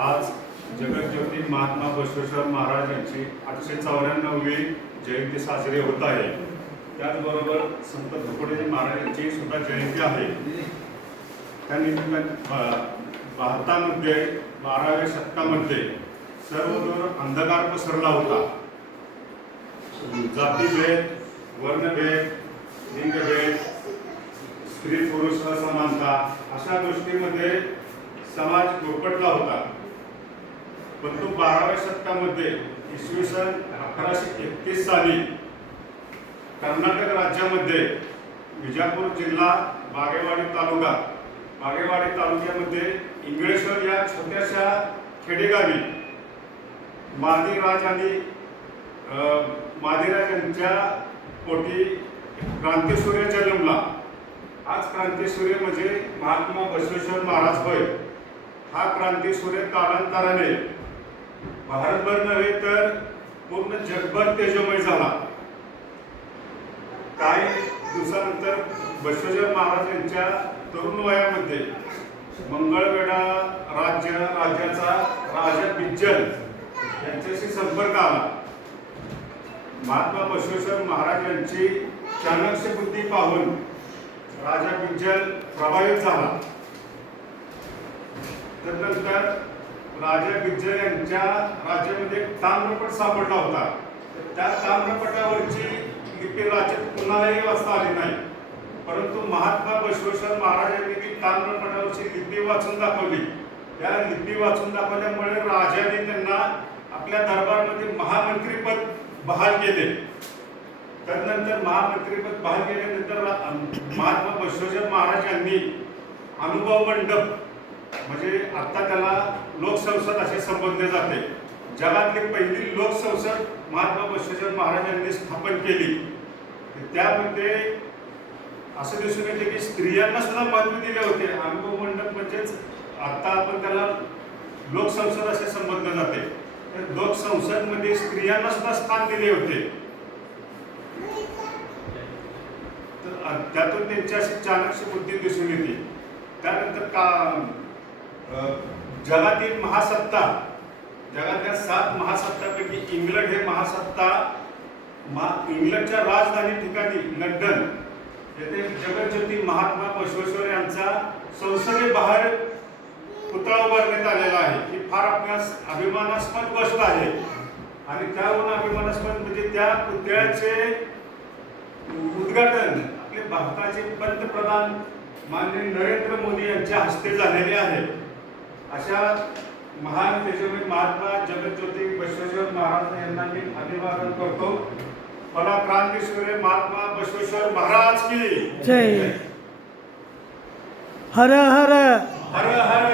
आज जगज्योती महात्मा बसवेश्वर महाराज यांची 894वी जयंती साजरी होत आहे। त्याचबरोबर संत तुकडोजी महाराज यांची सुद्धा जयंती आहे। त्यानिमित्ताने भारतामध्ये 12व्या शतकामध्ये सर्वदूर अंधकार पसरला होता। जातीभेद, वर्णभेद, लिंगभेद, स्त्री पुरुष असमानता अशा गोष्टींमध्ये समाज गुरफटला होता। परंतु 12व्या शतकामध्ये इसवी सन 1831 साली कर्नाटक राज्यामध्ये विजापूर जिल्हा बागेवाडी तालुक्यामध्ये इंगळेश्वर या छोट्याशा खेडेगावी मादिराज यांच्या पोटी क्रांतीसूर्य जन्मला। आज क्रांतीसूर्य म्हणजे महात्मा बसवेश्वर महाराज होय। हा क्रांतीसूर्य कालांतराने भारतभर नव्हे तर पूर्ण जगभर तेजोमय झाला। काही दिवसानंतर बसवेश्वर महाराज यांच्या तरुण वयामध्ये मंगळवेढा राज्याचा राजा बिज्जल यांच्याशी संपर्क आला। महात्मा बसवेश्वर महाराज यांची चाणक्य बुद्धी पाहून राजा बिज्जल प्रभावित झाला। त्यानंतर राजा बिज्जल यांच्या राज्यामध्ये एक ताम्रपट सापडला होता। त्या ताम्रपटावरची लिपी राज्यात कुणालाही वाचता आली नाही, परंतु महात्मा बसवेश्वर महाराजांनी ती ताम्रपटावरची लिपी वाचून दाखवली। त्या लिपी वाचून दाखवल्यामुळे राजाने त्यांना आपल्या दरबारमध्ये महामंत्रीपद बहाल केले। त्यानंतर महामंत्रीपद बहाल केल्यानंतर महात्मा बसवेश्वर महाराज यांनी अनुभव मंडप म्हणजे आता त्याला लोकसंसद असे संबोधले जाते, जगातली पहिली लोकसंसद महात्मा बसवेश्वर महाराज यांनी स्थापन केली। त्यामध्ये असं दिसून येते की स्त्रियांना सुद्धा महत्त्व दिले होते। अनुभव मंडप म्हणजेच आता आपण त्याला लोकसंसद असे संबोधले जाते। लोकसंसद मध्ये स्त्रियांना सुद्धा स्थान दिले होते। त्यातून त्यांची अशी चाणक्य बुद्धी दिसून येते। त्यानंतर जगातील महासत्ता, जगातल्या 7 महासत्तापैकी इंग्लंड हे महासत्ता, इंग्लंडच्या राजधानी ठिकाणी लंडन येथे जगज्योती महात्मा बसवेश्वर यांचा संसदेबाहेर पुतळा उभारण्यात आलेला आहे। ही फार आपल्यास अभिमानास्पद गोष्ट आहे आणि त्याहून अभिमानास्पद म्हणजे त्या पुतळ्याचे उद्घाटन आपले भारताचे पंतप्रधान माननीय नरेंद्र मोदी यांच्या हस्ते झालेले आहे। अशा महान तेजस्वी महात्मा जगज्योती बसवेश्वर महाराज यांना मी अभिवादन करतो। मला क्रांतीसूर्य महात्मा बसवेश्वर महाराज की जय। हर हर हर हर